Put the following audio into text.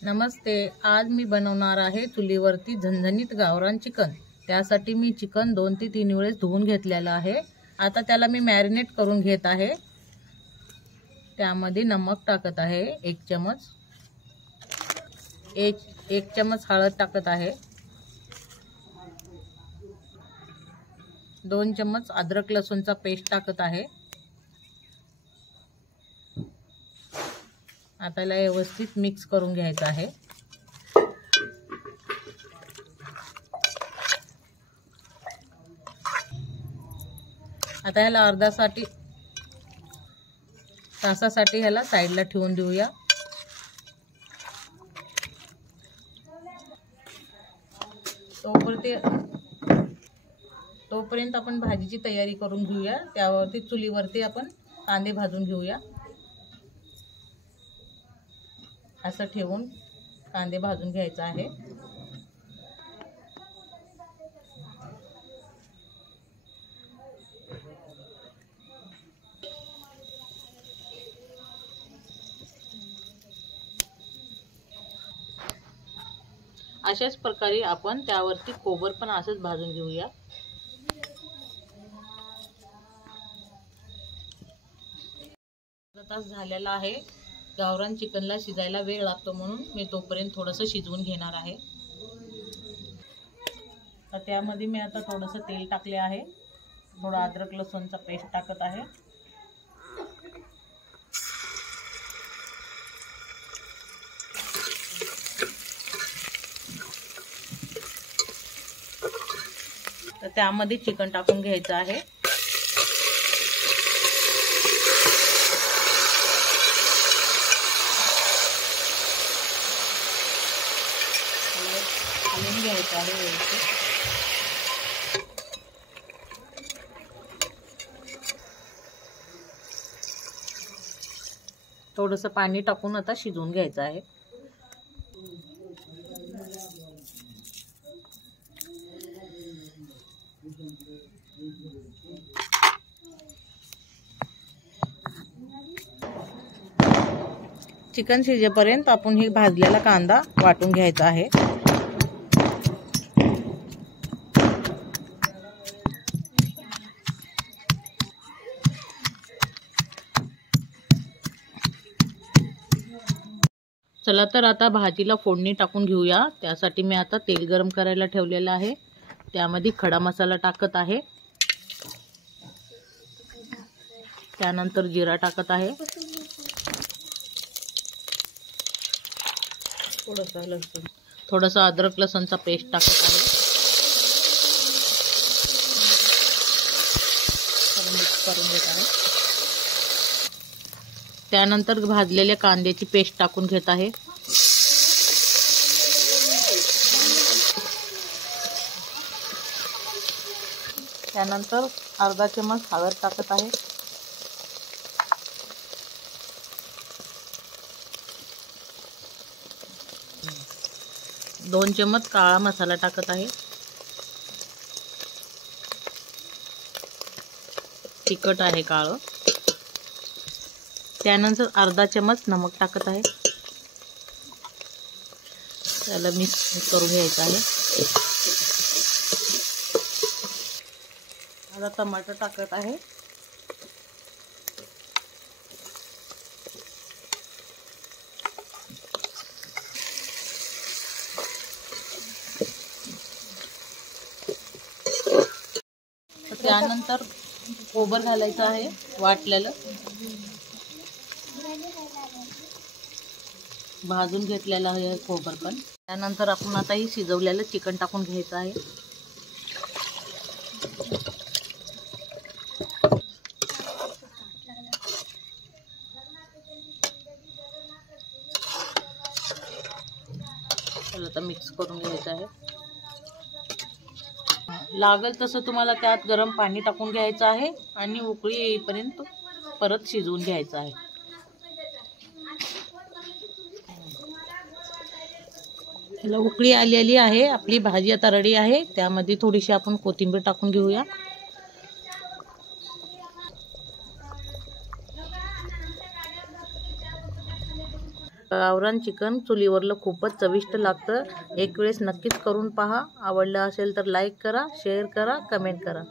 नमस्ते. आज मी बनवणार आहे चुलीवरती झणझणीत गावरान चिकन. त्यासाठी मी चिकन 2 ते 3 वेळेस धुवून घेतलेलं आहे. आता त्याला मी मॅरिनेट करून घेत आहे. त्यामध्ये नमक टाकत आहे 1 चमच, 1 चमच हळद टाकत आहे, 2 चमच अद्रक लसूणचा पेस्ट टाकत आहे. आता याला व्यवस्थित मिक्स करून घ्यायचं आहे. आता याला अर्धा तासासाठी ह्याला साईडला ठेवून देऊया. तोपर्यंत आपण भाजीची तयारी करून घेऊया. त्यावरती चुलीवरती आपण कांदे भाजून घेऊया. असं ठेवून कांदे भाजून घ्यायचा आहे. अशाच प्रकारे आपण त्यावरती खोबर पण असंच भाजून घेऊया. तास झालेला आहे. गावरान चिकनला शिजायला वेळ लागतो म्हणून मी तोपर्यंत थोडंसं शिजवून घेणार आहे. तर त्यामध्ये मी आता थोडंसं तेल टाकले आहे. थोडा अद्रक लसूणचा पेस्ट टाकत आहे. तर त्यामध्ये चिकन टाकून घ्यायचं आहे. घ्यायचं आहे व्यवस्थित. थोडंसं पाणी टाकून आता शिजवून घ्यायचं आहे. चिकन शिजेपर्यंत आपण हे भाजलेला कांदा वाटून घ्यायचा आहे. चला तर आता भाजीला फोडणी टाकून घेऊया. त्यासाठी मी आता तेल गरम करायला ठेवलेलं आहे. त्यामध्ये खडा मसाला टाकत आहे. त्यानंतर जिरा टाकत आहे. थोडंसं अद्रक लसूणचा पेस्ट टाकत आहे. मिक्स करून घेत आहे. त्यानंतर भाजलेल्या कांद्याची पेस्ट टाकून घेत आहे. त्यानंतर अर्धा चमच हळद टाकत आहे. दोन चमच काळा मसाला टाकत आहे. तिखट आहे काळं. त्यानंतर अर्धा चमच नमक टाकत आहे. त्याला मिक्स करून घ्यायचं आहे. आता टमाटर टाकत आहे. त्यानंतर खोबर घालायचं आहे वाटलेलं. भाजून घेतलेलं आहे खोबर पण. त्यानंतर आपण आता ही शिजवलेलं चिकन टाकून घ्यायचं आहे. आता मिक्स करून घ्यायचं आहे. लागेल तसं तुम्हाला त्यात गरम पाणी टाकून घ्यायचं आहे आणि उकळी येईपर्यंत परत शिजवून घ्यायचं आहे. ह्याला उकळी आलेली आहे. आपली भाजी आता रेडी आहे. त्यामध्ये थोडीशी आपण कोथिंबीर टाकून घेऊया. गावरान चिकन चुलीवरलं खूपच चविष्ट लागतं. एक वेळेस नक्कीच करून पहा. आवडलं असेल तर लाईक करा, शेअर करा, कमेंट करा.